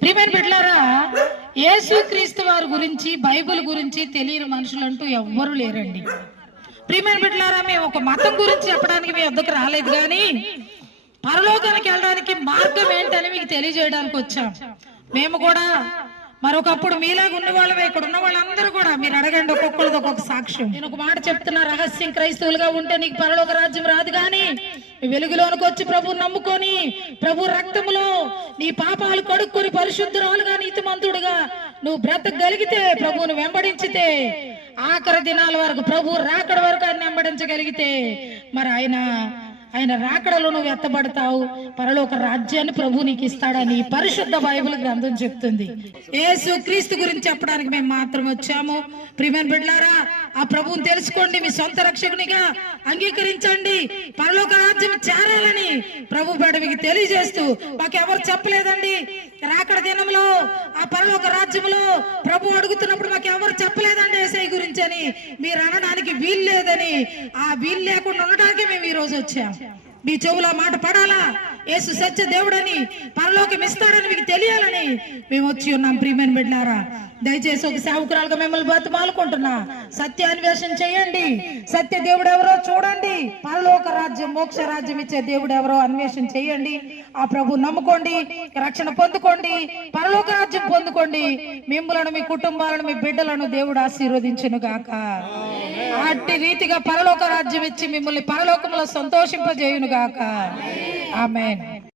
ప్రియమైన బిడ్డలారా, యేసుక్రీస్తు వారి గురించి బైబిల్ గురించి తెలియని మనుషులంటూ ఎవ్వరూ లేరండి. ప్రియమైన బిడ్డలారా, మేము ఒక మతం గురించి చెప్పడానికి మీ వద్దకు రాలేదు, కానీ పరలోకానికి వెళ్ళడానికి మార్గం ఏంటని మీకు తెలియజేయడానికి వచ్చాం. మేము కూడా మరొకప్పుడు మీలాగా ఉన్న వాళ్ళమే, ఇక్కడ ఉన్న వాళ్ళందరూ కూడా మీరు అడగండి, ఒక్కొక్కరిది ఒక్కొక్క సాక్ష్యం. నేను ఒక మాట చెప్తున్నా, రహస్యం క్రైస్తవులుగా ఉంటే నీకు పరలోక రాజ్యం రాదు, కానీ వెలుగులోనికి వచ్చి ప్రభువుని నమ్ముకొని ప్రభు రక్తములో నీ పాపాలు కడుక్కొని పరిశుద్ధురాలుగా నీతిమంతుడుగా నువ్వు బ్రతకగలిగితే, ప్రభువును వెంబడించితే, ఆఖరి దినాల వరకు ప్రభు రాకడ వరకు ఆయన వెంబడించగలిగితే మరి ఆయన రాకడలో నువ్వు ఎత్తబడతావు, పరలోక రాజ్యాన్ని ప్రభు నీకు ఇస్తాడని పరిశుద్ధ బైబిల్ గ్రంథం చెప్తుంది. యేసు క్రీస్తు గురించి చెప్పడానికి మేము మాత్రం వచ్చాము. ప్రియమైన బిడ్డలారా, ఆ ప్రభువుని తెలుసుకోండి, మీ సొంత రక్షకునిగా అంగీకరించండి, పరలోక రాజ్యం చేరాలని ప్రభు బడవికి తెలియజేస్తూ మాకెవరు చెప్పలేదండి. రాకడ దినంలో ఆ పరలోక రాజ్యంలో ప్రభు అడుగుతున్నప్పుడు మాకెవరు చెప్పలేదండి యేసయ్య గురించి అని మీరు అనడానికి వీలు లేదని, ఆ వీలు లేకుండా ఉండడానికి మేము ఈ రోజు వచ్చాం. మీ చెవులో మాట పడాలా, యేసు సత్య దేవుడని, పరలోకం ఇస్తాడని మీకు తెలియాలని మేము వచ్చి ఉన్నాం. ప్రియమైన బిడ్డలారా, దయచేసి ఒక సేవకురాలుగా మిమ్మల్ని బతిమాలుకుంటున్నా, సత్య అన్వేషణ చేయండి, సత్య దేవుడు ఎవరో చూడండి, పరలోక రాజ్యం మోక్ష రాజ్యం ఇచ్చే దేవుడు ఎవరో అన్వేషణ చేయండి, ఆ ప్రభు నమ్ముకోండి, రక్షణ పొందుకోండి, పరలోక రాజ్యం పొందుకోండి. మిమ్మలను, మీ కుటుంబాలను, మీ బిడ్డలను దేవుడు ఆశీర్వదించును గాక. అట్టి రీతిగా పరలోక రాజ్యం ఇచ్చి మిమ్మల్ని పరలోకంలో సంతోషింపజేయును గాక. ఆమేన్.